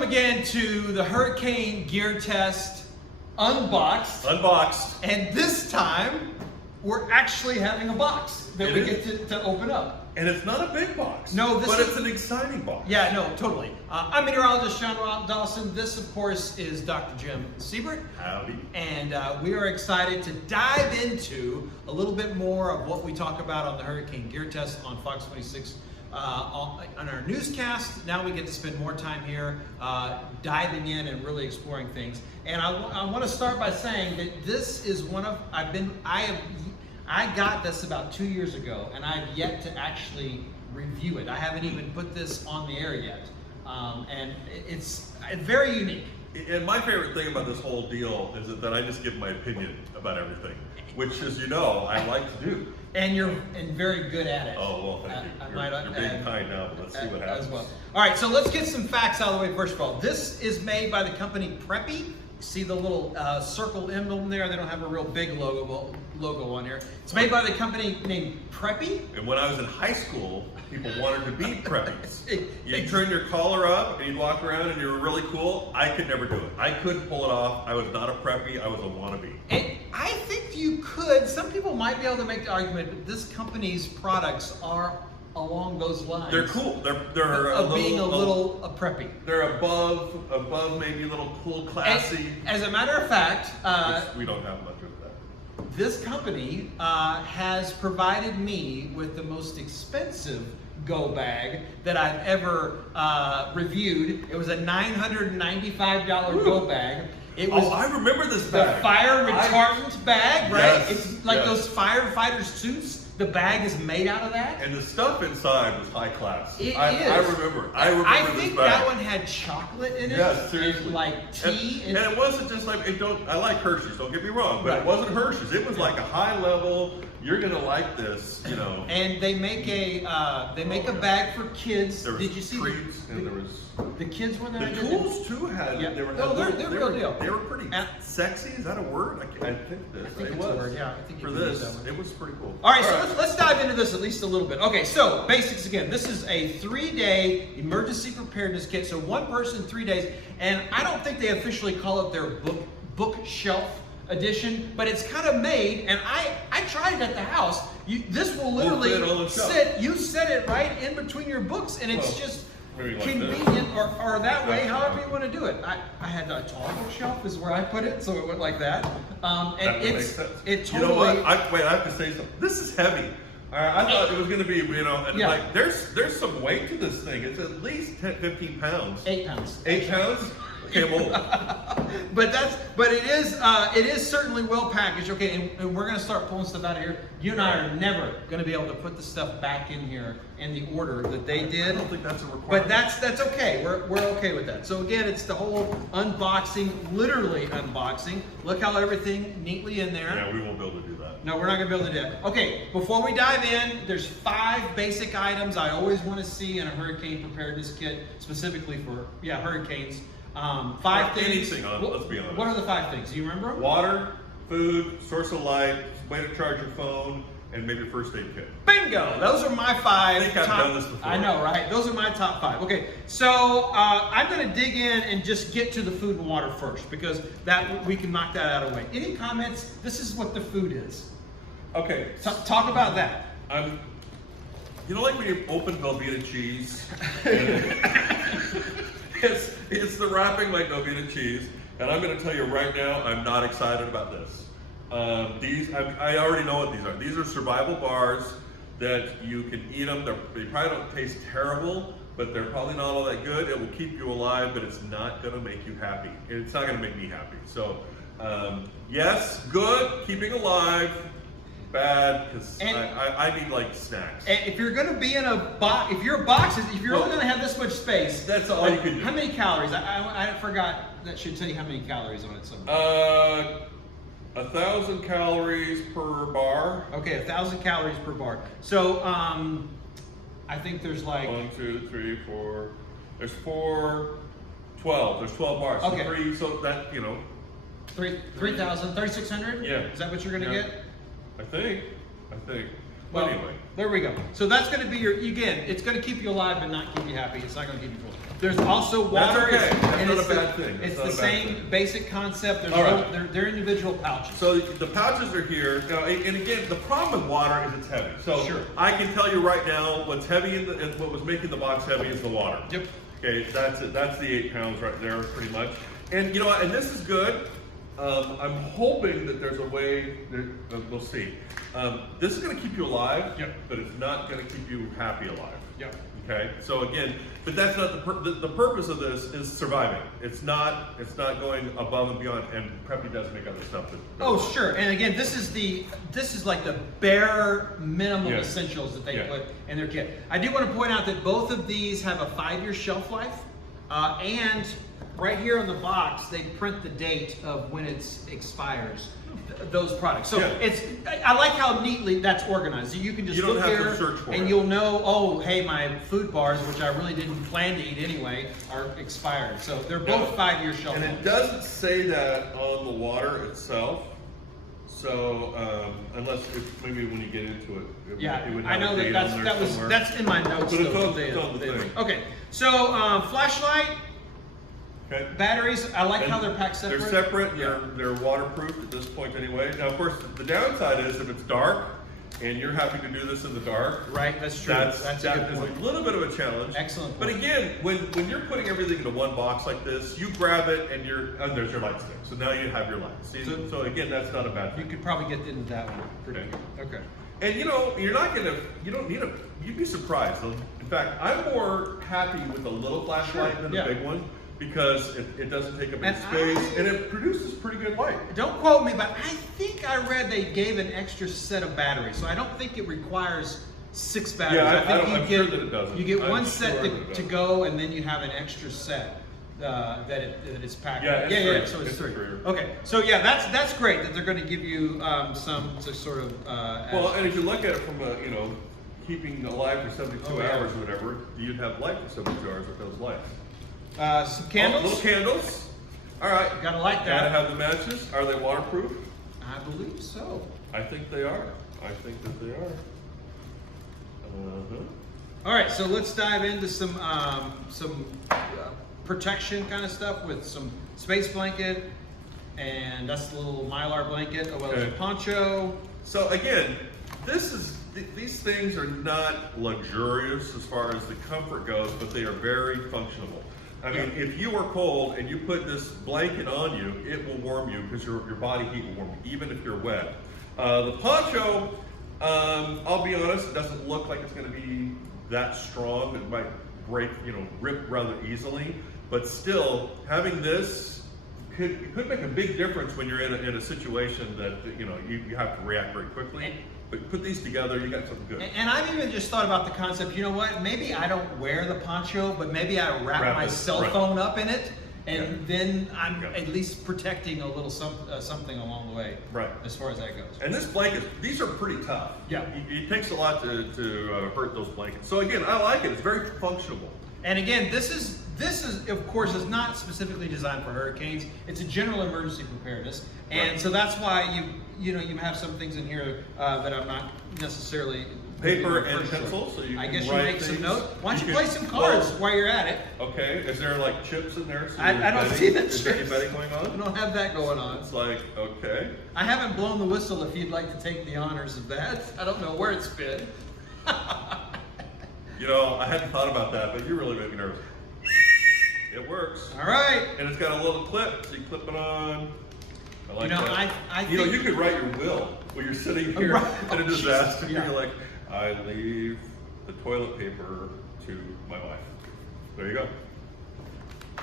Welcome again to the Hurricane Gear Test Unboxed. And this time, we're actually having a box that we get to open up. And it's not a big box. No, it's an exciting box. Yeah, no, totally. I'm meteorologist Sean Dawson. This, of course, is Dr. Jim Siebert. Howdy. And we are excited to dive into a little bit more of what we talk about on the Hurricane Gear Test on Fox 26 on our newscast. Now we get to spend more time here diving in and really exploring things. And I want to start by saying that this is one of, I got this about 2 years ago, and I've yet to actually review it. I haven't even put this on the air yet. And it's very unique. And my favorite thing about this whole deal is that I just give my opinion about everything, which, as you know, I like to do. And you're very good at it. Oh, well, thank you. You're being kind now, but let's see what happens. As well. All right, so let's get some facts out of the way first of all. This is made by the company Preppi. See the little circle emblem there? They don't have a real big logo on here. It's made by the company named Preppi. And when I was in high school, people wanted to be preppies. You turn your collar up and you'd walk around and you were really cool. I could never do it. I couldn't pull it off. I was not a preppy. I was a wannabe. And I think you could. Some people might be able to make the argument that this company's products are along those lines. They're cool. They're being a little preppy. They're above maybe a little cool, classy. As a matter of fact, we don't have much of that. This company has provided me with the most expensive go bag that I've ever reviewed. It was a $995 go bag. It was I remember this bag. The fire retardant bag, right? Yes, it's like those firefighter suits. The bag is made out of that. And the stuff inside was high class. It is. I remember I this think bag. that one had chocolate in it. Yes, seriously. And like tea. And it wasn't just like, I like Hershey's, don't get me wrong, but Right. It wasn't Hershey's. It was like a high level, you're gonna like this, you know. And they make a bag for kids. There was Did you see treats, and there was the kids were there? the tools too had. Yeah. They were, they're real deal. They were pretty sexy. Is that a word? I think this. I think it it's was. a word. Yeah, I think for you can use this, that one. it was pretty cool. All right, so let's dive into this at least a little bit. Okay, so basics again. This is a 3-day emergency preparedness kit. So one person, 3 days, and I don't think they officially call it their bookshelf edition, but it's kind of made, and I tried it at the house. This will literally sit. You set it right in between your books, and it's just like convenient, or that way, however you want to do it. I had a tall bookshelf is where I put it, so it went like that. And that makes sense. It totally. You know what? I have to say something. This is heavy. I thought it was going to be, like there's some weight to this thing. It's at least 15 pounds. 8 pounds. 8 pounds? Okay, well. but it is certainly well packaged. Okay, and we're going to start pulling stuff out of here. You and I are never going to be able to put the stuff back in here in the order that they did. I don't think that's a requirement. But that's okay. We're okay with that. So again, it's the whole unboxing, literally unboxing. Look how everything neatly in there. Yeah, we won't be able to do that. No, we're not going to be able to do that. Okay, before we dive in, there's 5 basic items I always want to see in a hurricane preparedness kit, specifically for hurricanes. 5 things. Anything on it, let's be honest. What are the 5 things? Do you remember them? Water, food, source of light, way to charge your phone, and maybe a first aid kit. Bingo! Those are my 5. I think I've done this before. I know, right? Those are my top 5. Okay, so I'm going to dig in and just get to the food and water first, because we can knock that out of the way. Any comments? This is what the food is. Okay. Talk about that. You know, like when you open Velveeta cheese, it's the wrapping like Velveeta cheese, and I'm going to tell you right now, I'm not excited about this. I already know what these are. These are survival bars that you can eat them. They probably don't taste terrible, but they're probably not all that good. It will keep you alive, but it's not going to make you happy. It's not going to make me happy. So, yes, good, keeping alive. Bad, because I need like snacks. And if you're going to be in a box, if you're only going to have this much space, that's all you can do. How many calories? I forgot. That should tell you how many calories on it somewhere. 1,000 calories per bar. Okay, 1,000 calories per bar. So I think there's like 1, 2, 3, 4. There's 4, 12. There's 12 bars. Okay. So 3. So that 3,000, 3,600. Yeah. Is that what you're going to get? I think. But Well, anyway. there we go. So that's going to be your, again, it's going to keep you alive but not keep you happy. It's not going to keep you full. There's also water. That's okay. That's and not it's a bad thing. It's That's the not a bad same thing. basic concept. There's All right. they're individual pouches. So the pouches are here. Now, and again, the problem with water is it's heavy. So Sure. I can tell you right now, what's heavy and what was making the box heavy is the water. Yep. Okay, that's it. That's the 8 pounds right there, pretty much. And you know what? And this is good. I'm hoping that there's a way. We'll see. This is going to keep you alive. Yep. But it's not going to keep you happy alive. Yep. Okay. So again, but that's not the purpose of this is surviving. It's not going above and beyond. And Preppi does make other stuff. Oh, sure. And again, this is like the bare minimum Yes. essentials that they Yeah. put in their kit. I do want to point out that both of these have a 5-year shelf life, and right here on the box they print the date of when it expires. Those products. So Yeah. I like how neatly that's organized. You can just You don't look have to here search for and it. you'll know, oh, hey, my food bars, which I really didn't plan to eat anyway, are expired. So they're both 5-year shelf And life. it doesn't say that on the water itself. So unless maybe when you get into it, Yeah, it would I have know a that date on there somewhere. that's in my notes. But it's though, on- they- it's on the they- thing. Okay, so flashlight, Okay. batteries. I like And how they're packed separate. They're separate. Yeah. They're waterproof at this point anyway. Now, of course, the downside is if it's dark and you're having to do this in the dark. Right, that's true. That's a that good is point. a little bit of a challenge. Excellent But point. again, when you're putting everything into one box like this, you grab it and there's your light stick. So now you have your light. See, so again, that's not a bad You thing. could probably get into that one. Pretty Okay. good. Okay. And you know, you don't need you'd be surprised. In fact, I'm more happy with a little flashlight Sure, than yeah. a big one because it doesn't take up And any space and it produces pretty good light. Don't quote me, but I think I read they gave an extra set of batteries, so I don't think it requires 6 batteries. Yeah, I think I'm sure that it doesn't. You get I'm one sure set that it to doesn't. go, and then you have an extra set that it's packed. Yeah, it's yeah. three. So it's It's 3. three. Okay, so yeah, that's great that they're going to give you some to sort of. Well, and if you look at it from a keeping alive for 72 Oh, yeah. hours or whatever, you'd have light for 72 hours with those lights. some candles. Oh, little candles. All right. Gotta like Gotta that. have the matches. Are they waterproof? I believe so. I think they are. I think that they are. All right, so let's dive into some protection kind of stuff with some space blanket, and that's the little Mylar blanket, as well as a Okay. poncho. So again, these things are not luxurious as far as the comfort goes, but they are very functional. I mean, if you are cold and you put this blanket on you, it will warm you because your body heat will warm you, even if you're wet. The poncho, I'll be honest, it doesn't look like it's going to be that strong. It might rip rather easily, but still, having this could make a big difference when you're in a situation that you have to react very quickly. But put these together, you got something good. And I've even just thought about the concept, you know what, maybe I don't wear the poncho, but maybe I wrap my it, cell right. phone up in it, and Yeah. then I'm Yeah. at least protecting a little something along the way, Right. as far as that goes. And this blanket, these are pretty tough. Yeah. It takes a lot to hurt those blankets. So again, I like it. It's very functional. And again, this is of course is not specifically designed for hurricanes. It's a general emergency preparedness, and Right. so that's why you have some things in here that I'm not necessarily Paper looking and for sure. pencil, so you I can guess you write make some things. notes. Why don't you You play can- some cards well- while you're at it? Okay. Is there like chips in there? So I you're don't betting? see the Is there any chips. betting going I on? don't have that going on. It's like, okay. I haven't blown the whistle if you'd like to take the honors of that. I don't know where it's been. I hadn't thought about that, but you really make me nervous. It works. All right. And it's got a little clip, so you clip it on. I like know, that. I you think- could write your will when you're sitting here Right. in a disaster. Yeah. You're like, I leave the toilet paper to my wife. There you go.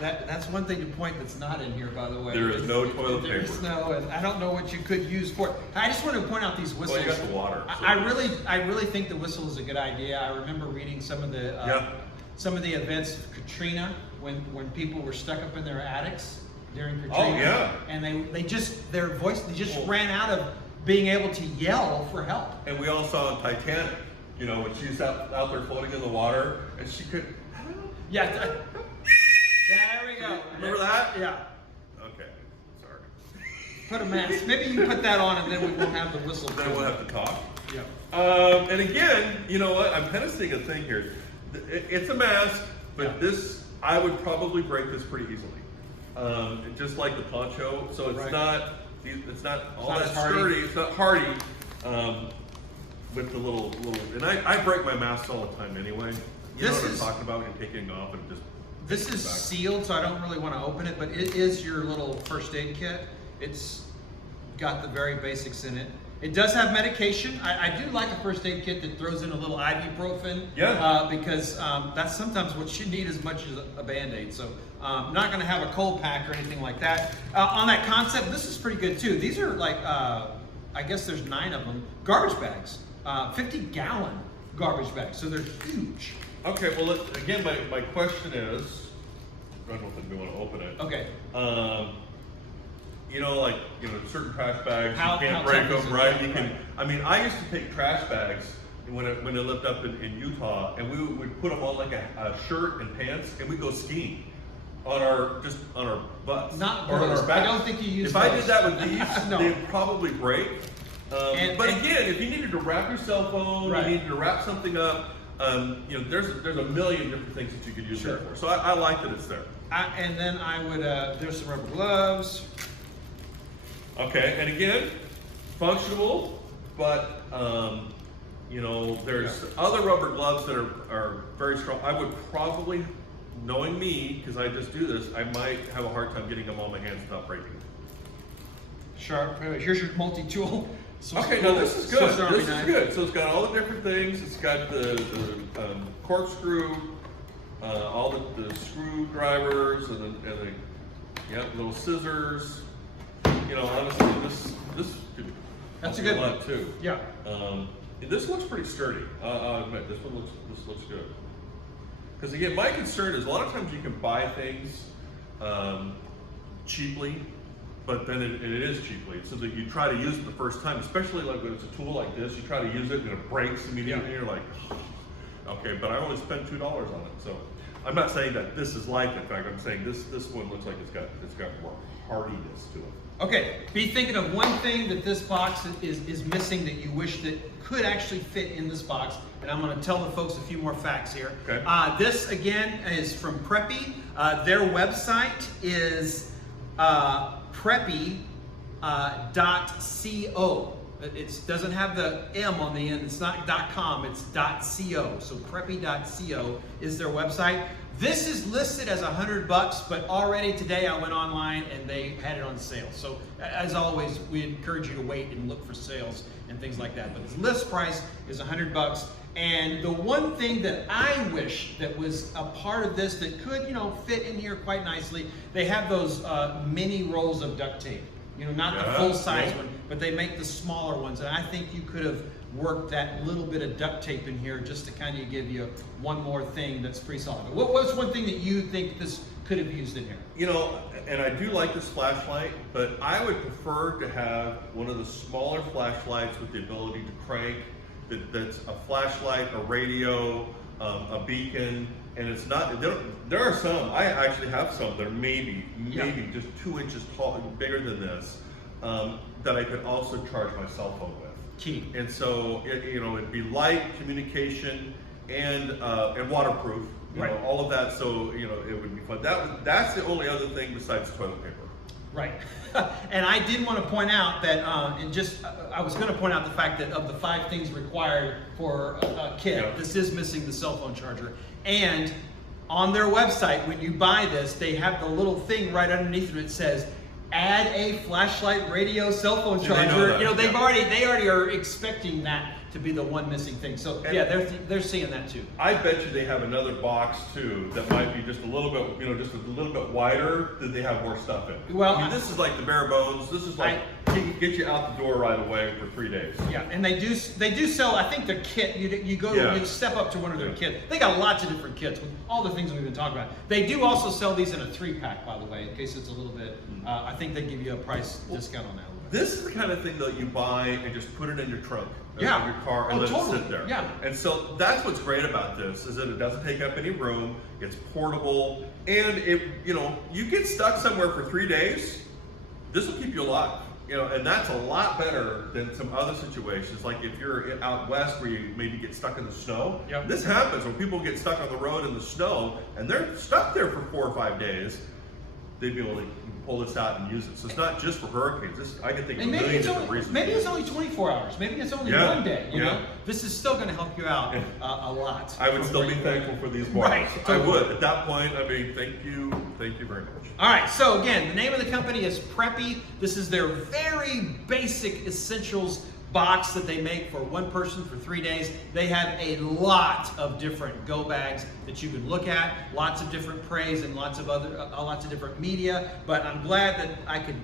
That's one thing to point that's not in here, by the way. There is no toilet There is paper. no, and I don't know what you could use for it. I just want to point out these whistles. Well, you got the water. So. I really think the whistle is a good idea. I remember reading some of the events of Katrina when people were stuck up in their attics during Katrina. Oh, yeah. And they just ran out of being able to yell for help. And we all saw in Titanic, when she's out there floating in the water, and she could. Yeah. There we go. Remember that? Yeah. Okay. Sorry. Put a mask. Maybe you put that on and then we won't have the whistle. Then we'll have to talk. Yeah. And again, you know what? I'm kind of seeing a thing here. It's a mask, but this, I would probably break this pretty easily. Just like the poncho. So it's not all that sturdy. It's not hardy. With the little, and I break my masks all the time anyway. You know what I'm talking about when you're taking it off and just. This is sealed, so I don't really want to open it, but it is your little first aid kit. It's got the very basics in it. It does have medication. I do like a first aid kit that throws in a little ibuprofen. Yeah. Because that's sometimes what you need as much as a Band-Aid. So I'm not going to have a cold pack or anything like that. On that concept, this is pretty good too. These are like, I guess there's 9 of them, garbage bags, 50-gallon garbage bags. So they're huge. Okay, well, again, my question is, I don't know if we want to open it. Okay. You know, like, you know, certain trash bags, How you can't break tough them, is it? right? You can. I mean, I used to take trash bags when I lived up in Utah, and we would put them on like a shirt and pants, and we'd go skiing on our butts. Not or on those. our backs. I don't think you use If I those. did that with these, No. they'd probably break. But again, if you needed to wrap your cell phone, Right. you needed to wrap something up, you know, there's a million different things that you could use that for. So I like that it's there. And then I would, there's some rubber gloves. Okay, and again, functional, but you know, there's other rubber gloves that are very strong. I would probably, knowing me, because I just do this, I might have a hard time getting them on my hands without breaking them. Sharp. Here's your multi-tool. Okay, now this is good. Swiss Army This is knife. good. So it's got all the different things. It's got the corkscrew, all the screwdrivers, and the little scissors. You know, honestly, this could That's a help good a lot one. too. Yeah. And this looks pretty sturdy. I'll admit, this looks good. Because again, my concern is a lot of times you can buy things cheaply, but then it is cheaply. So that you try to use it the first time, especially like when it's a tool like this, you try to use it and it breaks immediately. Yeah. And you're like, okay, but I only spent $2 on it. So I'm not saying that this is like it. In fact, I'm saying this one looks like it's got more hardiness to it. Okay, be thinking of one thing that this box is missing that you wish that could actually fit in this box. And I'm going to tell the folks a few more facts here. Okay. This, again, is from Preppi. Their website is Preppi.co. It doesn't have the M on the end. It's not .com. It's .co. So Preppi.co is their website. This is listed as $100, but already today I went online and they had it on sale. So as always, we encourage you to wait and look for sales and things like that. But its list price is $100. And the one thing that I wish that was a part of this that could, you know, fit in here quite nicely, they have those mini rolls of duct tape. You know, not the full-size one, but they make the smaller ones. And I think you could have worked that little bit of duct tape in here just to kind of give you one more thing that's pretty solid. But what's one thing that you think this could have used in here? You know, and I do like this flashlight, but I would prefer to have one of the smaller flashlights with the ability to crank. That's a flashlight, a radio, a beacon, and it's not. There are some. I actually have some that are maybe just 2 inches tall, bigger than this, that I could also charge my cell phone with. Key. And so it'd be light, communication, and waterproof. You know, all of that. So it would be fun. That's the only other thing besides toilet paper. Right. And I did want to point out that, I was going to point out the fact that of the 5 things required for a kit, this is missing the cell phone charger. And on their website, when you buy this, they have the little thing right underneath it that says, add a flashlight, radio, cell phone charger. They already are expecting that to be the one missing thing. So they're seeing that too. I bet you they have another box too that might be just a little bit, just a little bit wider, that they have more stuff in. Well, I mean, this is like the bare bones. This is like get you out the door right away for 3 days. Yeah, and they do sell. I think their kit. You step up to one of their kits. They got lots of different kits with all the things we've been talking about. They do also sell these in a 3-pack, by the way, in case it's a little bit. I think they give you a price discount on that. This is the kind of thing that you buy and just put it in your trunk, in your car, and let it sit there. Yeah. And so that's what's great about this, is that it doesn't take up any room. It's portable, and you get stuck somewhere for 3 days. This will keep you alive. You know, and that's a lot better than some other situations. Like if you're out west where you maybe get stuck in the snow. Yep. This happens when people get stuck on the road in the snow and they're stuck there for 4 or 5 days. They'd be able to pull this out and use it. So it's not just for hurricanes. I can think of a million different reasons. Maybe it's only 24 hours. Maybe it's only one day. You know, this is still going to help you out a lot. I would still be thankful for these bars. Right, I would. At that point, I mean, thank you very much. All right, so again, the name of the company is Preppi. This is their very basic essentials box that they make for one person for 3 days. They have a lot of different go bags that you can look at, lots of different praise and lots of different media. But I'm glad that I could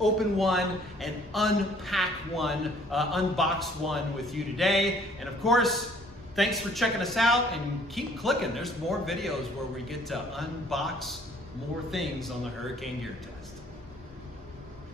open one and unpack one, unbox one with you today. And of course, thanks for checking us out and keep clicking. There's more videos where we get to unbox more things on the Hurricane Gear Test.